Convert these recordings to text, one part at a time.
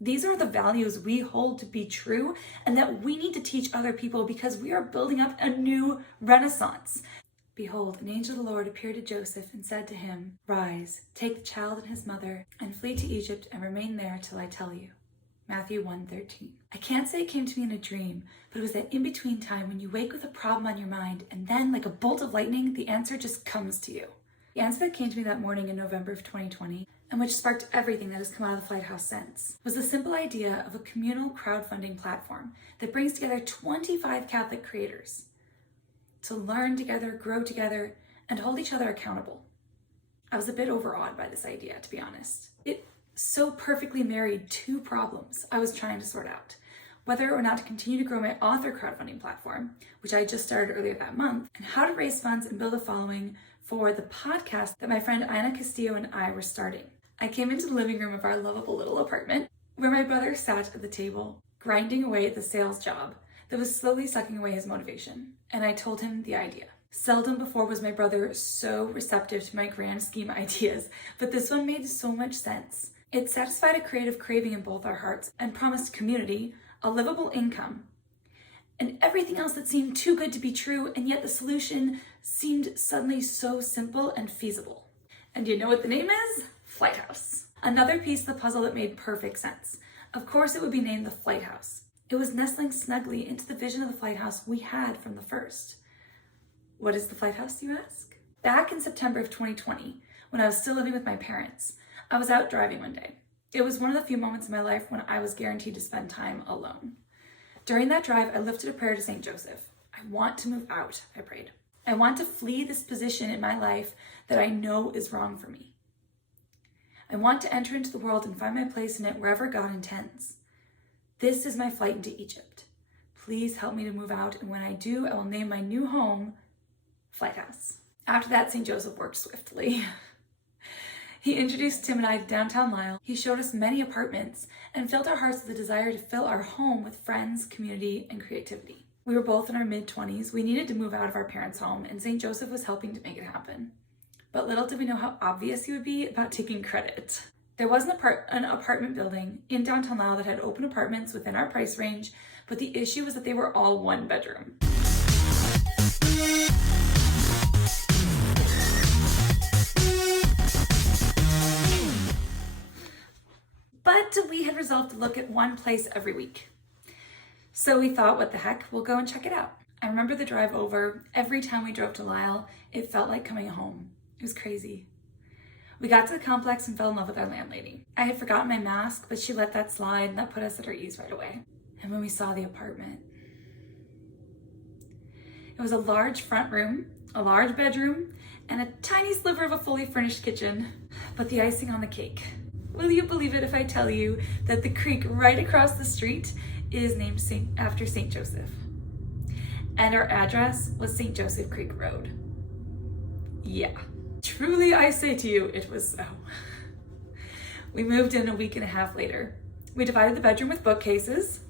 These are the values we hold to be true and that we need to teach other people because we are building up a new renaissance. Behold, an angel of the Lord appeared to Joseph and said to him, "Rise, take the child and his mother, and flee to Egypt and remain there till I tell you." Matthew 1:13. I can't say it came to me in a dream, but it was that in-between time when you wake with a problem on your mind and then, like a bolt of lightning, the answer just comes to you. The answer that came to me that morning in November of 2020, and which sparked everything that has come out of the Flight House since, was the simple idea of a communal crowdfunding platform that brings together 25 Catholic creators to learn together, grow together, and hold each other accountable. I was a bit overawed by this idea, to be honest. It so perfectly married two problems I was trying to sort out: whether or not to continue to grow my author crowdfunding platform, which I just started earlier that month, and how to raise funds and build a following for the podcast that my friend Ina Castillo and I were starting. I came into the living room of our lovable little apartment where my brother sat at the table, grinding away at the sales job that was slowly sucking away his motivation, and I told him the idea. Seldom before was my brother so receptive to my grand scheme ideas, but this one made so much sense. It satisfied a creative craving in both our hearts and promised community, a livable income, and everything else that seemed too good to be true, and yet the solution seemed suddenly so simple and feasible. And you know what the name is? Flight House. Another piece of the puzzle that made perfect sense. Of course it would be named the Flight House. It was nestling snugly into the vision of the Flight House we had from the first. What is the Flight House, you ask? Back in September of 2020, when I was still living with my parents, I was out driving one day. It was one of the few moments in my life when I was guaranteed to spend time alone. During that drive, I lifted a prayer to St. Joseph. I want to move out, I prayed. I want to flee this position in my life that I know is wrong for me. I want to enter into the world and find my place in it wherever God intends. This is my flight into Egypt. Please help me to move out, and when I do, I will name my new home Flight House. After that, St. Joseph worked swiftly. He introduced Tim and I to downtown Lisle. He showed us many apartments and filled our hearts with a desire to fill our home with friends, community, and creativity. We were both in our mid-20s. We needed to move out of our parents' home, and St. Joseph was helping to make it happen. But little did we know how obvious he would be about taking credit. There was an apartment building in downtown Lisle that had open apartments within our price range, but the issue was that they were all one bedroom. But we had resolved to look at one place every week. So we thought, what the heck, we'll go and check it out. I remember the drive over. Every time we drove to Lisle, it felt like coming home. It was crazy. We got to the complex and fell in love with our landlady. I had forgotten my mask, but she let that slide, and that put us at our ease right away. And when we saw the apartment, it was a large front room, a large bedroom, and a tiny sliver of a fully furnished kitchen. But the icing on the cake. Will you believe it if I tell you that the creek right across the street is named after St. Joseph? And our address was St. Joseph Creek Road. Yeah, truly I say to you, it was so. We moved in a week and a half later. We divided the bedroom with bookcases,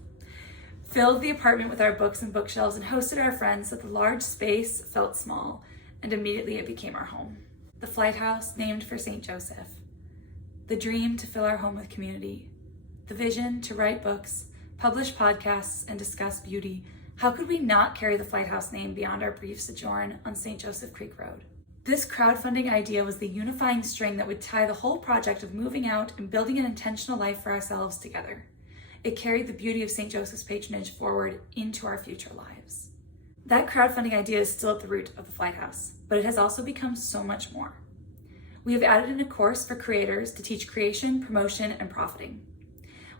filled the apartment with our books and bookshelves, and hosted our friends so the large space felt small, and immediately it became our home. The Flight House, named for St. Joseph. The dream to fill our home with community. The vision to write books, publish podcasts, and discuss beauty. How could we not carry the Flight House name beyond our brief sojourn on St. Joseph Creek Road? This crowdfunding idea was the unifying string that would tie the whole project of moving out and building an intentional life for ourselves together. It carried the beauty of St. Joseph's patronage forward into our future lives. That crowdfunding idea is still at the root of the Flight House, but it has also become so much more. We have added in a course for creators to teach creation, promotion, and profiting.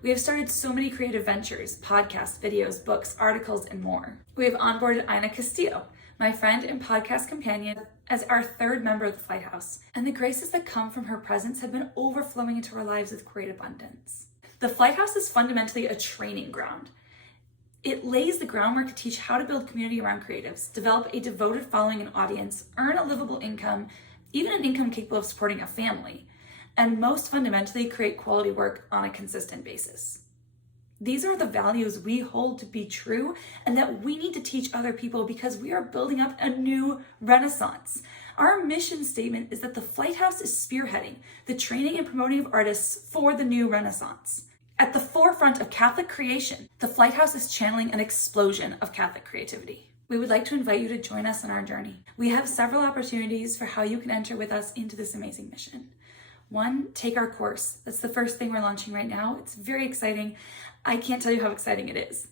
We have started so many creative ventures, podcasts, videos, books, articles, and more. We have onboarded Ina Castillo, my friend and podcast companion, as our third member of the Flight House, and the graces that come from her presence have been overflowing into our lives with great abundance. The Flight House is fundamentally a training ground. It lays the groundwork to teach how to build community around creatives, develop a devoted following and audience, earn a livable income, even an income capable of supporting a family, and most fundamentally, create quality work on a consistent basis. These are the values we hold to be true and that we need to teach other people because we are building up a new renaissance. Our mission statement is that the Flight House is spearheading the training and promoting of artists for the new renaissance. At the forefront of Catholic creation, the Flight House is channeling an explosion of Catholic creativity. We would like to invite you to join us on our journey. We have several opportunities for how you can enter with us into this amazing mission. 1, take our course. That's the first thing we're launching right now. It's very exciting. I can't tell you how exciting it is.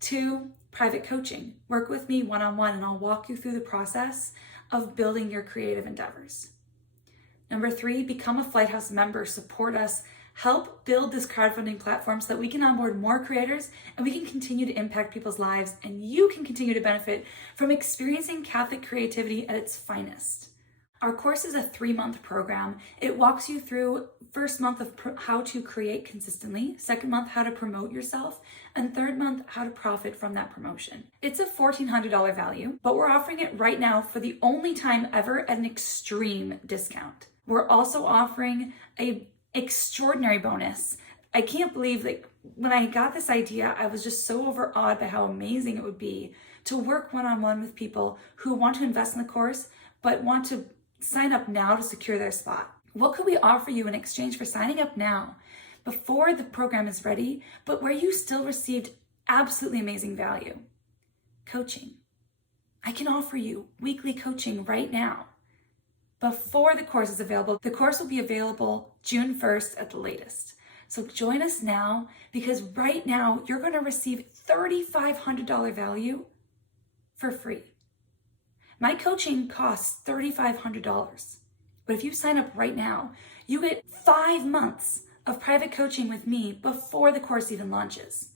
2, private coaching. Work with me one-on-one and I'll walk you through the process of building your creative endeavors. Number 3, become a Flight House member. Support us. Help build this crowdfunding platform so that we can onboard more creators and we can continue to impact people's lives and you can continue to benefit from experiencing Catholic creativity at its finest. Our course is a 3-month program. It walks you through first month of how to create consistently, second month how to promote yourself, and third month how to profit from that promotion. It's a $1,400 value, but we're offering it right now for the only time ever at an extreme discount. We're also offering a extraordinary bonus. I can't believe that when I got this idea, I was just so overawed by how amazing it would be to work one-on-one with people who want to invest in the course, but want to sign up now to secure their spot. What could we offer you in exchange for signing up now before the program is ready, but where you still received absolutely amazing value? Coaching. I can offer you weekly coaching right now. Before the course is available, the course will be available June 1st at the latest. So join us now because right now you're going to receive $3,500 value for free. My coaching costs $3,500, but if you sign up right now, you get 5 months of private coaching with me before the course even launches.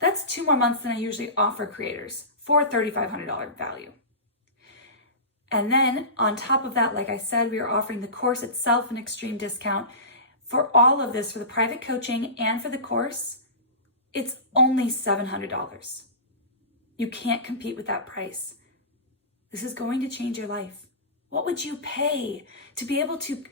That's 2 more months than I usually offer creators for $3,500 value. And then on top of that, like I said, we are offering the course itself an extreme discount. For all of this, for the private coaching and for the course, it's only $700. You can't compete with that price. This is going to change your life. What would you pay to be able to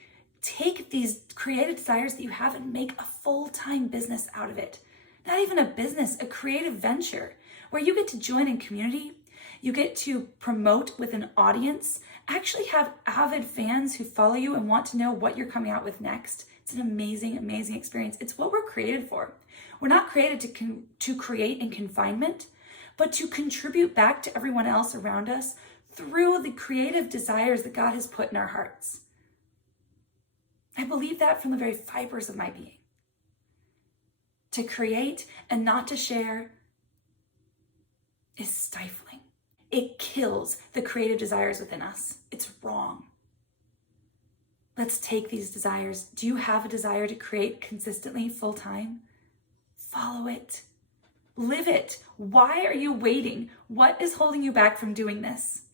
take these creative desires that you have and make a full-time business out of it? Not even a business, a creative venture where you get to join in community, you get to promote with an audience, actually have avid fans who follow you and want to know what you're coming out with next. It's an amazing, amazing experience. It's what we're created for. We're not created to create in confinement, but to contribute back to everyone else around us through the creative desires that God has put in our hearts. I believe that from the very fibers of my being. To create and not to share is stifling. It kills the creative desires within us. It's wrong. Let's take these desires. Do you have a desire to create consistently full-time? Follow it. Live it. Why are you waiting? What is holding you back from doing this?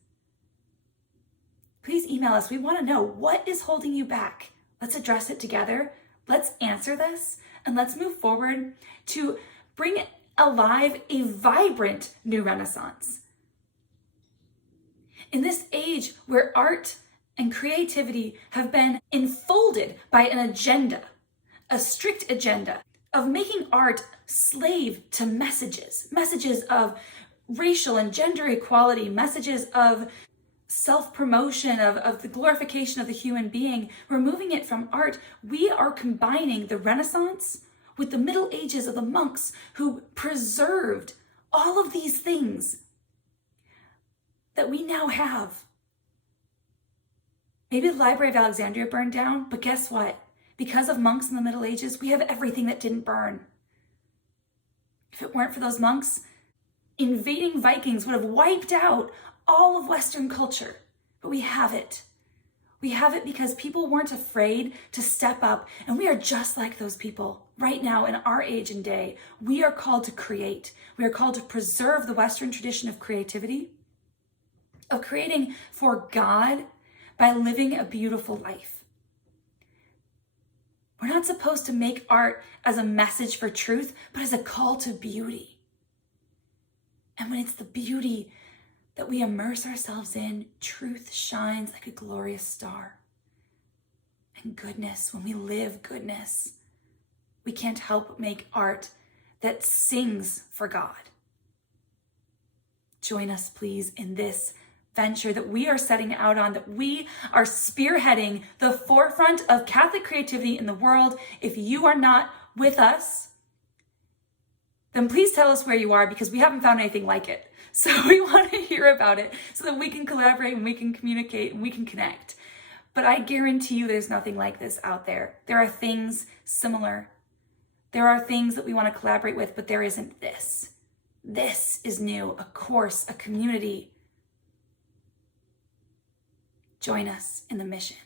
Please email us. We want to know what is holding you back. Let's address it together. Let's answer this and let's move forward to bring alive a vibrant new Renaissance. In this age where art and creativity have been enfolded by an agenda, a strict agenda of making art slave to messages of racial and gender equality, messages of self-promotion, of the glorification of the human being, removing it from art. We are combining the Renaissance with the Middle Ages of the monks who preserved all of these things that we now have. Maybe the Library of Alexandria burned down, but guess what? Because of monks in the Middle Ages, we have everything that didn't burn. If it weren't for those monks, invading Vikings would have wiped out all of Western culture, but we have it. We have it because people weren't afraid to step up, and we are just like those people right now in our age and day. We are called to create. We are called to preserve the Western tradition of creativity, of creating for God by living a beautiful life. We're not supposed to make art as a message for truth, but as a call to beauty. And when it's the beauty that we immerse ourselves in, truth shines like a glorious star. And goodness, when we live goodness, we can't help but make art that sings for God. Join us, please, in this venture that we are setting out on, that we are spearheading the forefront of Catholic creativity in the world. If you are not with us, then please tell us where you are, because we haven't found anything like it. So we want to hear about it so that we can collaborate and we can communicate and we can connect. But I guarantee you there's nothing like this out there. There are things similar. There are things that we want to collaborate with, but there isn't this. This is new, a course, a community. Join us in the mission.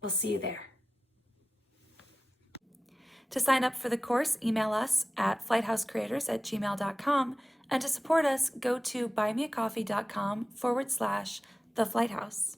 We'll see you there. To sign up for the course, email us at FlightHouseCreators@gmail.com. And to support us, go to buymeacoffee.com/theflighthouse.